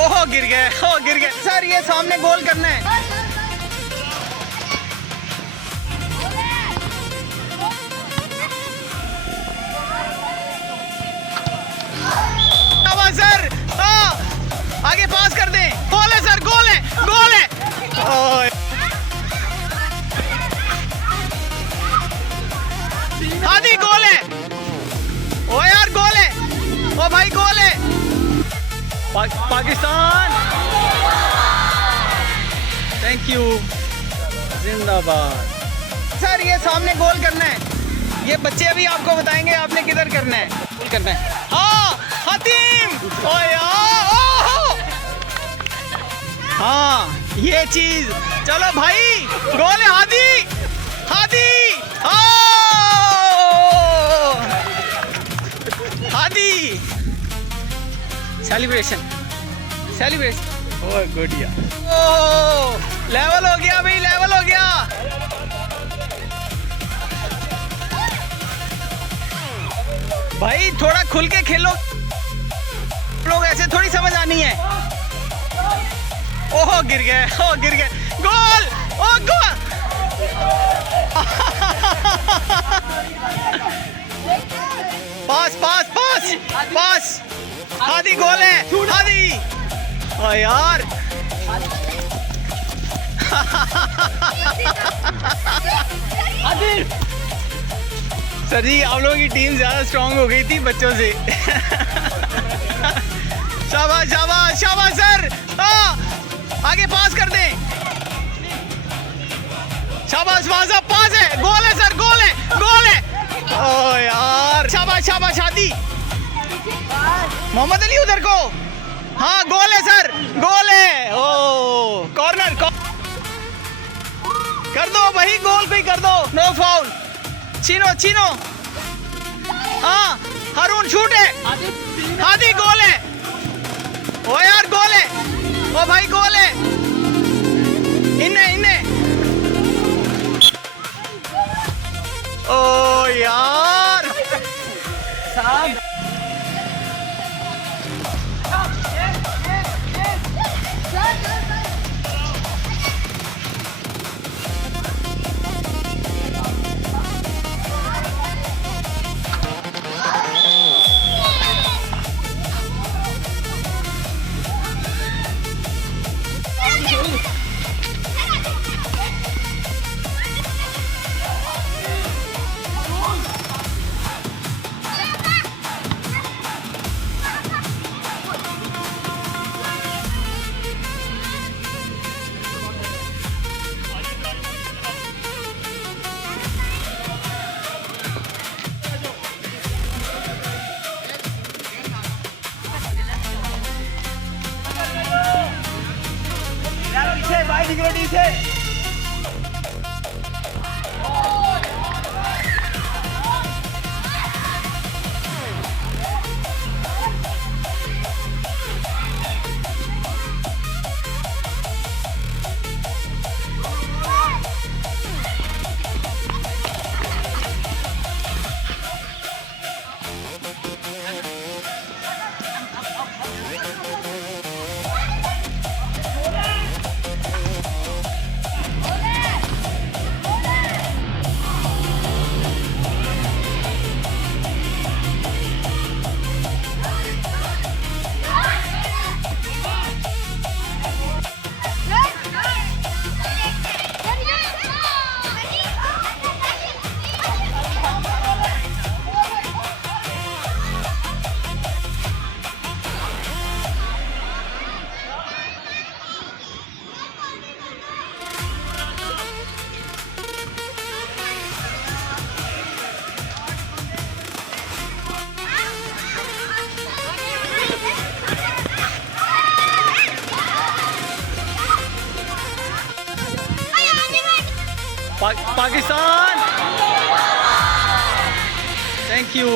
ओहो गिर गए, ओ गिर गए सर। ये सामने गोल करना है। सर आगे पास कर दें। गोल है सर, गोल है, गोल है। हादी गोल है। ओ यार गोल है, ओ भाई गोल है। पाकिस्तान थैंक यू, जिंदाबाद। सर ये सामने गोल करना है। ये बच्चे अभी आपको बताएंगे आपने किधर करना है। गोल करना है। हाँ हतीम, ओ यार, ओह हाँ ये चीज। चलो भाई गोल है। Hadi, Hadi, Hadi. Celebration, celebration. Oh good यार। ओह लेवल हो गया भाई, लेवल हो गया। भाई थोड़ा खुल के खेलो, लोग ऐसे थोड़ी समझ आनी है। ओह गिर गए, ओह गिर गए। गोल, ओह गोल। पास पास पास पास। हादी गोल है, हादी। ओ यार सर जी आप लोगों की टीम ज्यादा स्ट्रांग हो गई थी बच्चों से। शाबाश शाबाश शाबाश सर। आगे पास कर दें। शाबाश वाजा, पास है, गोल है सर, गोल है, गोल है। ओ यार शाबाश शाबाश। हादी, मोहम्मद अली उधर को। हाँ गोल है सर, गोल है। ओ कॉर्नर कर दो भाई, गोल कोई कर दो। No foul. छीनो छीनो। हाँ हारून शूट है। हादी गोल है। ओ यार गोल है, ओ भाई गोल है। इन्ने इन्ने। ओ यार साहब। भाई सिक्योरिटी से। Pakistan thank you.